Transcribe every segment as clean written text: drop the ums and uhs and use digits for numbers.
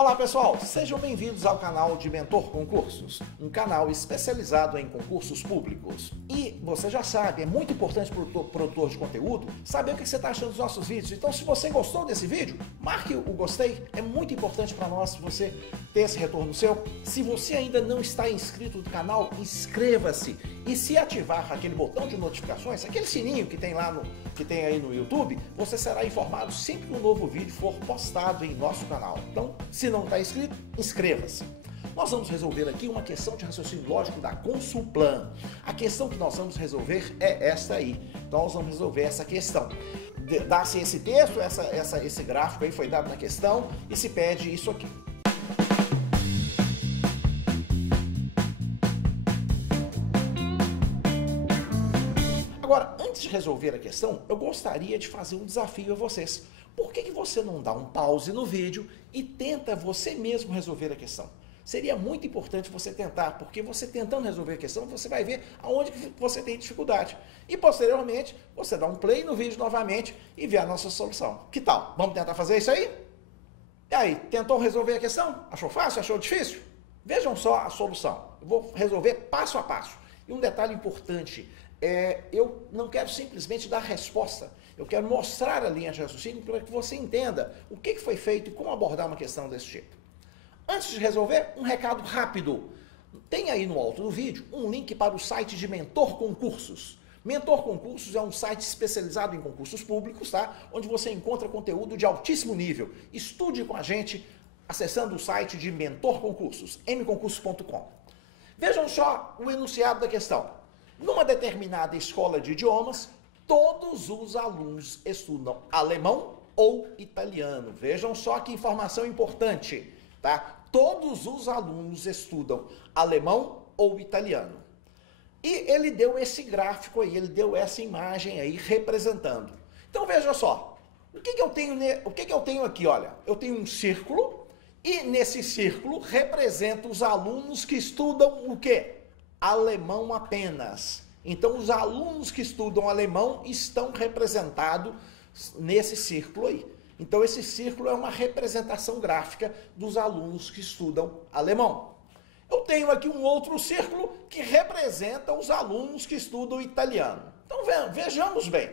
Olá pessoal, sejam bem-vindos ao canal de Mentor Concursos, um canal especializado em concursos públicos. E você já sabe, é muito importante para o produtor de conteúdo saber o que você está achando dos nossos vídeos. Então se você gostou desse vídeo, marque o gostei, é muito importante para nós você ter esse retorno seu. Se você ainda não está inscrito no canal, inscreva-se e se ativar aquele botão de notificações, aquele sininho que tem lá que tem aí no YouTube, você será informado sempre que um novo vídeo for postado em nosso canal. Então, se não está inscrito, inscreva-se. Nós vamos resolver aqui uma questão de raciocínio lógico da Consulplan. A questão que nós vamos resolver é esta aí. Então, nós vamos resolver essa questão. Dá-se esse texto, esse gráfico aí foi dado na questão e se pede isso aqui. Agora, antes de resolver a questão, eu gostaria de fazer um desafio a vocês. Por que você não dá um pause no vídeo e tenta você mesmo resolver a questão? Seria muito importante você tentar, porque você tentando resolver a questão, você vai ver aonde você tem dificuldade. E posteriormente, você dá um play no vídeo novamente e vê a nossa solução. Que tal? Vamos tentar fazer isso aí? E aí, tentou resolver a questão? Achou fácil? Achou difícil? Vejam só a solução. Eu vou resolver passo a passo. E um detalhe importante, eu não quero simplesmente dar resposta, eu quero mostrar a linha de raciocínio para que você entenda o que foi feito e como abordar uma questão desse tipo. Antes de resolver, um recado rápido. Tem aí no alto do vídeo um link para o site de Mentor Concursos. Mentor Concursos é um site especializado em concursos públicos, tá? Onde você encontra conteúdo de altíssimo nível. Estude com a gente acessando o site de Mentor Concursos, mconcursos.com. Vejam só o enunciado da questão. Numa determinada escola de idiomas, todos os alunos estudam alemão ou italiano. Vejam só que informação importante, tá? Todos os alunos estudam alemão ou italiano. E ele deu esse gráfico aí, ele deu essa imagem aí representando. Então veja só, o que eu tenho aqui? Olha, eu tenho um círculo e nesse círculo representa os alunos que estudam o quê? Alemão apenas. Então, os alunos que estudam alemão estão representados nesse círculo aí. Então, esse círculo é uma representação gráfica dos alunos que estudam alemão. Eu tenho aqui um outro círculo que representa os alunos que estudam italiano. Então, vejamos bem.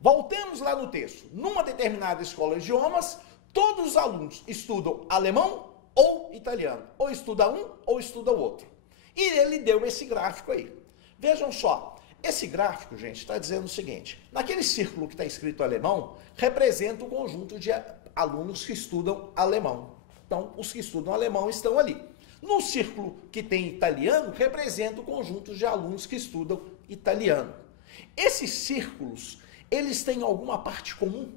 Voltemos lá no texto. Numa determinada escola de idiomas, todos os alunos estudam alemão ou italiano. Ou estuda um ou estuda o outro. E ele deu esse gráfico aí. Vejam só, esse gráfico, gente, está dizendo o seguinte. Naquele círculo que está escrito alemão, representa o conjunto de alunos que estudam alemão. Então, os que estudam alemão estão ali. No círculo que tem italiano, representa o conjunto de alunos que estudam italiano. Esses círculos, eles têm alguma parte comum?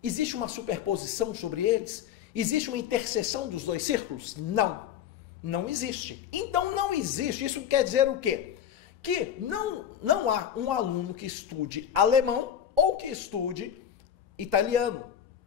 Existe uma superposição sobre eles? Existe uma interseção dos dois círculos? Não. Não existe. Então não existe. Isso quer dizer o quê? Que não há um aluno que estude alemão ou que estude italiano.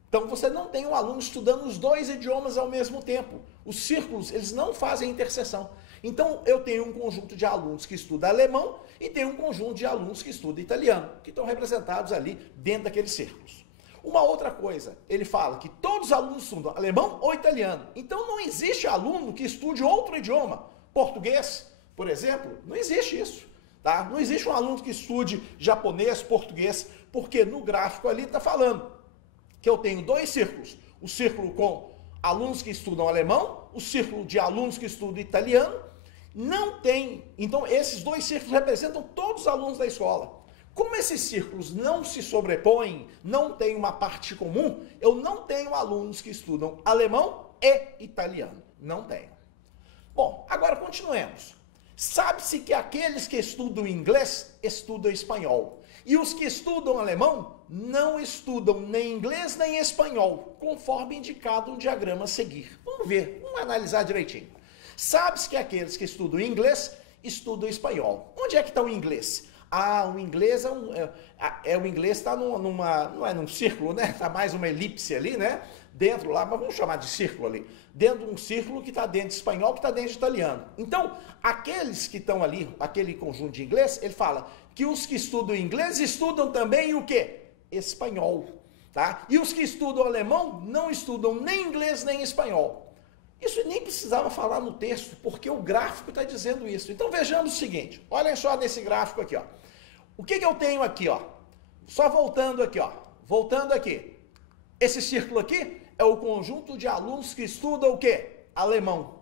Então você não tem um aluno estudando os dois idiomas ao mesmo tempo. Os círculos, eles não fazem interseção. Então eu tenho um conjunto de alunos que estuda alemão e tenho um conjunto de alunos que estuda italiano, que estão representados ali dentro daqueles círculos. Uma outra coisa, ele fala que todos os alunos estudam alemão ou italiano. Então não existe aluno que estude outro idioma. Português, por exemplo, não existe isso. Tá? Não existe um aluno que estude japonês, português, porque no gráfico ali está falando que eu tenho dois círculos. O círculo com alunos que estudam alemão, o círculo de alunos que estudam italiano. Não tem. Então esses dois círculos representam todos os alunos da escola. Como esses círculos não se sobrepõem, não tem uma parte comum, eu não tenho alunos que estudam alemão e italiano. Não tenho. Bom, agora continuemos. Sabe-se que aqueles que estudam inglês, estudam espanhol. E os que estudam alemão, não estudam nem inglês nem espanhol, conforme indicado no diagrama a seguir. Vamos ver, vamos analisar direitinho. Sabe-se que aqueles que estudam inglês, estudam espanhol. Onde é que está o inglês? O inglês o inglês está não é num círculo, né? Está mais uma elipse ali, né? Dentro lá, mas vamos chamar de círculo ali. Dentro de um círculo que está dentro de espanhol, que está dentro de italiano. Então, aqueles que estão ali, aquele conjunto de inglês, ele fala que os que estudam inglês estudam também o quê? Espanhol, tá? E os que estudam alemão não estudam nem inglês nem espanhol. Isso nem precisava falar no texto, porque o gráfico está dizendo isso. Então vejamos o seguinte, olhem só nesse gráfico aqui, ó. O que eu tenho aqui, ó? Só voltando aqui, ó. Voltando aqui. Esse círculo aqui é o conjunto de alunos que estudam o quê? Alemão.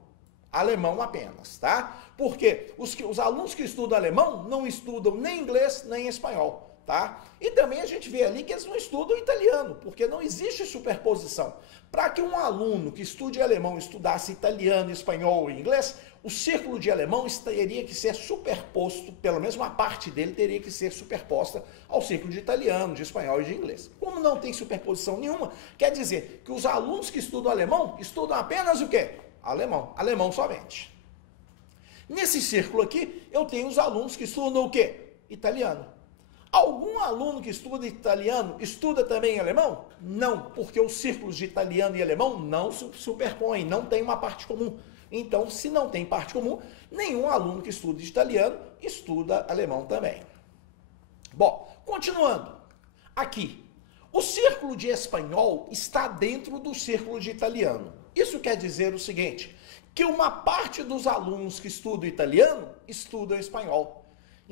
Alemão apenas, tá? Porque os alunos que estudam alemão não estudam nem inglês nem espanhol. Tá? E também a gente vê ali que eles não estudam italiano, porque não existe superposição. Para que um aluno que estude alemão estudasse italiano, espanhol e inglês, o círculo de alemão teria que ser superposto, pelo menos uma parte dele teria que ser superposta ao círculo de italiano, de espanhol e de inglês. Como não tem superposição nenhuma, quer dizer que os alunos que estudam alemão estudam apenas o quê? Alemão. Alemão somente. Nesse círculo aqui, eu tenho os alunos que estudam o quê? Italiano. Algum aluno que estuda italiano estuda também alemão? Não, porque os círculos de italiano e alemão não se superpõem, não tem uma parte comum. Então, se não tem parte comum, nenhum aluno que estuda italiano estuda alemão também. Bom, continuando. Aqui, o círculo de espanhol está dentro do círculo de italiano. Isso quer dizer o seguinte, que uma parte dos alunos que estudam italiano estudam espanhol.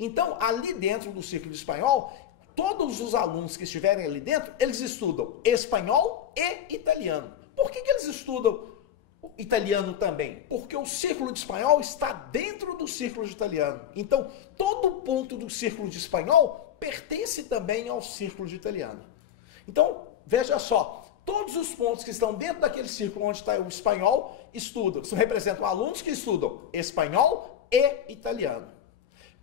Então, ali dentro do círculo de espanhol, todos os alunos que estiverem ali dentro, eles estudam espanhol e italiano. Por que eles estudam italiano também? Porque o círculo de espanhol está dentro do círculo de italiano. Então, todo ponto do círculo de espanhol pertence também ao círculo de italiano. Então, veja só, todos os pontos que estão dentro daquele círculo onde está o espanhol, representam alunos que estudam espanhol e italiano.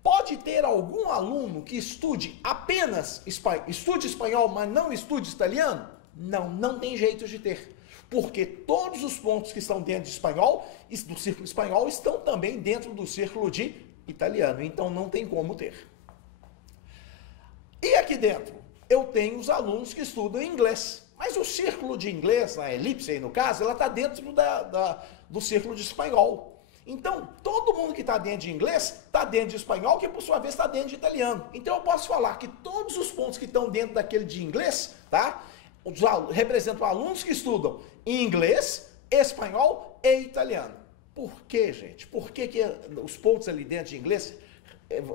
Pode ter algum aluno que estude apenas espanhol, mas não estude italiano? Não, não tem jeito de ter. Porque todos os pontos que estão dentro de espanhol, do círculo espanhol, estão também dentro do círculo de italiano. Então não tem como ter. E aqui dentro, eu tenho os alunos que estudam inglês. Mas o círculo de inglês, a elipse aí no caso, ela está dentro do círculo de espanhol. Então, todo mundo que está dentro de inglês, está dentro de espanhol, que por sua vez está dentro de italiano. Então, eu posso falar que todos os pontos que estão dentro daquele de inglês, tá? Representam alunos que estudam inglês, espanhol e italiano. Por quê, gente? Por que os pontos ali dentro de inglês,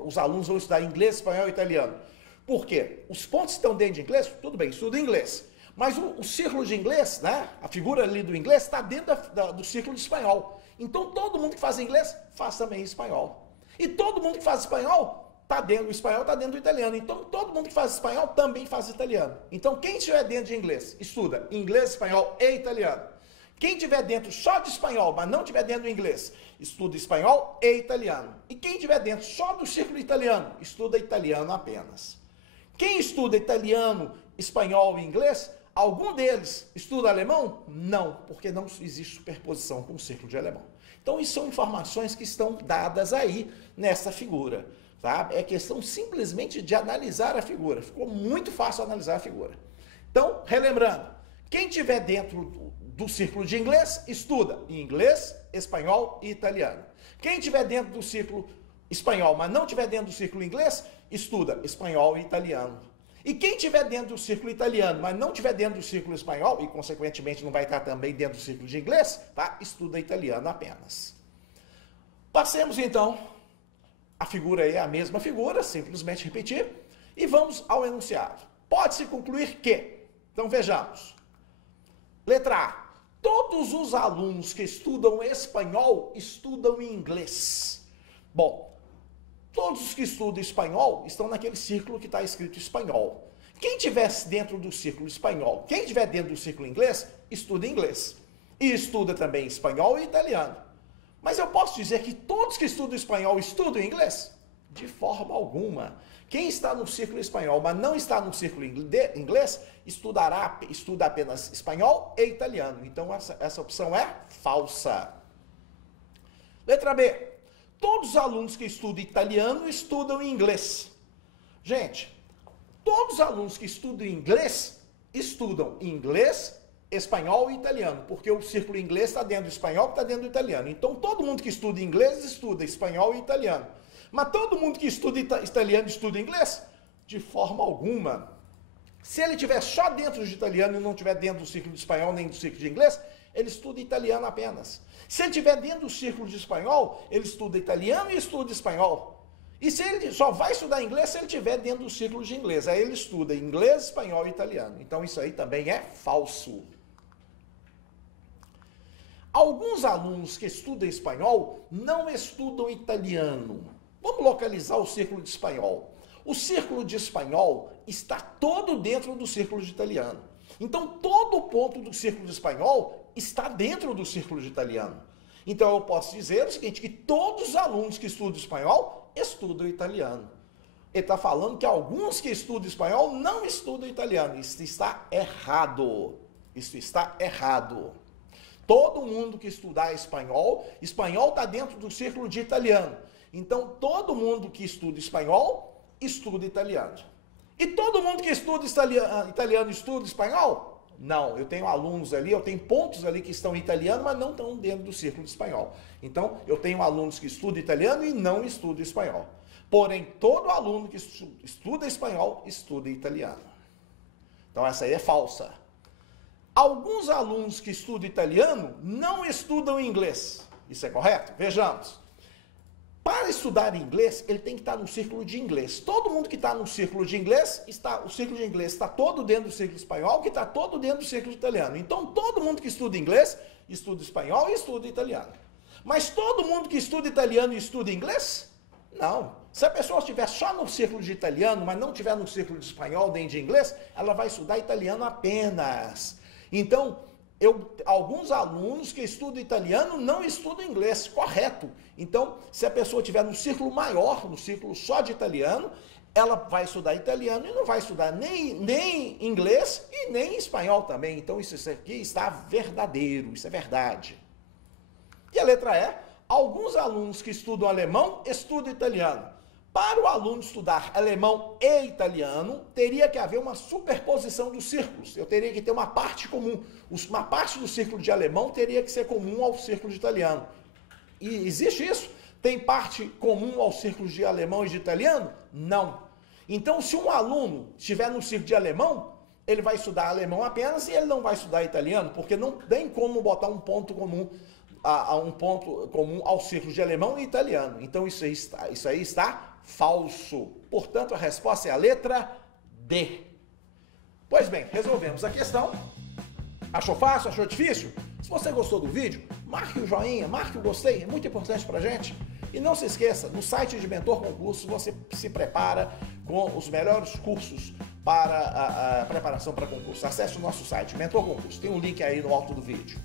os alunos vão estudar inglês, espanhol e italiano? Por quê? Os pontos que estão dentro de inglês, tudo bem, estuda inglês. Mas o círculo de inglês, né? A figura ali do inglês está dentro do círculo de espanhol. Então, todo mundo que faz inglês, faz também espanhol. E todo mundo que faz espanhol, está dentro do espanhol, está dentro do italiano. Então, todo mundo que faz espanhol também faz italiano. Então, quem estiver dentro de inglês, estuda inglês, espanhol e italiano. Quem estiver dentro só de espanhol, mas não estiver dentro do inglês, estuda espanhol e italiano. E quem estiver dentro só do círculo italiano, estuda italiano apenas. Quem estuda italiano, espanhol e inglês, algum deles estuda alemão? Não, porque não existe superposição com o círculo de alemão. Então, isso são informações que estão dadas aí nessa figura. Tá? É questão simplesmente de analisar a figura. Ficou muito fácil analisar a figura. Então, relembrando, quem estiver dentro do círculo de inglês, estuda inglês, espanhol e italiano. Quem estiver dentro do círculo espanhol, mas não estiver dentro do círculo inglês, estuda espanhol e italiano. E quem estiver dentro do círculo italiano, mas não estiver dentro do círculo espanhol, e consequentemente não vai estar também dentro do círculo de inglês, tá? Estuda italiano apenas. Passemos então, a figura é a mesma figura, simplesmente repetir, e vamos ao enunciado. Pode-se concluir que, então vejamos, letra A, todos os alunos que estudam espanhol estudam inglês. Bom, todos os que estudam espanhol estão naquele círculo que está escrito espanhol. Quem estiver dentro do círculo espanhol, quem estiver dentro do círculo inglês, estuda inglês. E estuda também espanhol e italiano. Mas eu posso dizer que todos que estudam espanhol estudam inglês? De forma alguma. Quem está no círculo espanhol, mas não está no círculo inglês, estuda apenas espanhol e italiano. Então, essa opção é falsa. Letra B. Todos os alunos que estudam italiano estudam inglês. Gente, todos os alunos que estudam inglês, espanhol e italiano, porque o círculo inglês está dentro do espanhol, está dentro do italiano. Então, todo mundo que estuda inglês estuda espanhol e italiano. Mas todo mundo que estuda italiano estuda inglês? De forma alguma. Se ele estiver só dentro de italiano e não estiver dentro do círculo de espanhol nem do círculo de inglês, ele estuda italiano apenas. Se ele estiver dentro do círculo de espanhol, ele estuda italiano e estuda espanhol. E se ele só vai estudar inglês se ele estiver dentro do círculo de inglês. Aí ele estuda inglês, espanhol e italiano. Então isso aí também é falso. Alguns alunos que estudam espanhol não estudam italiano. Vamos localizar o círculo de espanhol. O círculo de espanhol está todo dentro do círculo de italiano. Então todo o ponto do círculo de espanhol está dentro do círculo de italiano. Então eu posso dizer o seguinte, que todos os alunos que estudam espanhol estudam italiano. Ele está falando que alguns que estudam espanhol não estudam italiano. Isso está errado. Isso está errado. Todo mundo que estudar espanhol está dentro do círculo de italiano. Então, todo mundo que estuda espanhol, estuda italiano. E todo mundo que estuda italiano estuda espanhol? Não, eu tenho alunos ali, eu tenho pontos ali que estão em italiano, mas não estão dentro do círculo de espanhol. Então, eu tenho alunos que estudam italiano e não estudam espanhol. Porém, todo aluno que estuda espanhol, estuda italiano. Então, essa aí é falsa. Alguns alunos que estudam italiano não estudam inglês. Isso é correto? Vejamos. Para estudar inglês, ele tem que estar no círculo de inglês. Todo mundo que está no círculo de inglês, o círculo de inglês está todo dentro do círculo espanhol, que está todo dentro do círculo de italiano. Então, todo mundo que estuda inglês, estuda espanhol e estuda italiano. Mas todo mundo que estuda italiano e estuda inglês? Não. Se a pessoa estiver só no círculo de italiano, mas não estiver no círculo de espanhol nem de inglês, ela vai estudar italiano apenas. Então, alguns alunos que estudam italiano não estudam inglês, correto. Então, se a pessoa estiver no círculo maior, no círculo só de italiano, ela vai estudar italiano e não vai estudar nem inglês e nem espanhol também. Então, isso aqui está verdadeiro, isso é verdade. E a letra E, alguns alunos que estudam alemão estudam italiano. Para o aluno estudar alemão e italiano, teria que haver uma superposição dos círculos. Eu teria que ter uma parte comum. Uma parte do círculo de alemão teria que ser comum ao círculo de italiano. E existe isso? Tem parte comum aos círculos de alemão e de italiano? Não. Então, se um aluno estiver no círculo de alemão, ele vai estudar alemão apenas e ele não vai estudar italiano, porque não tem como botar um ponto comum ao círculo de alemão e italiano. Então, isso aí está falso. Portanto, a resposta é a letra D. Pois bem, resolvemos a questão. Achou fácil? Achou difícil? Se você gostou do vídeo, marque o joinha, marque o gostei, é muito importante pra gente. E não se esqueça, no site de Mentor Concursos você se prepara com os melhores cursos para a preparação para concurso. Acesse o nosso site, Mentor Concursos, tem um link aí no alto do vídeo.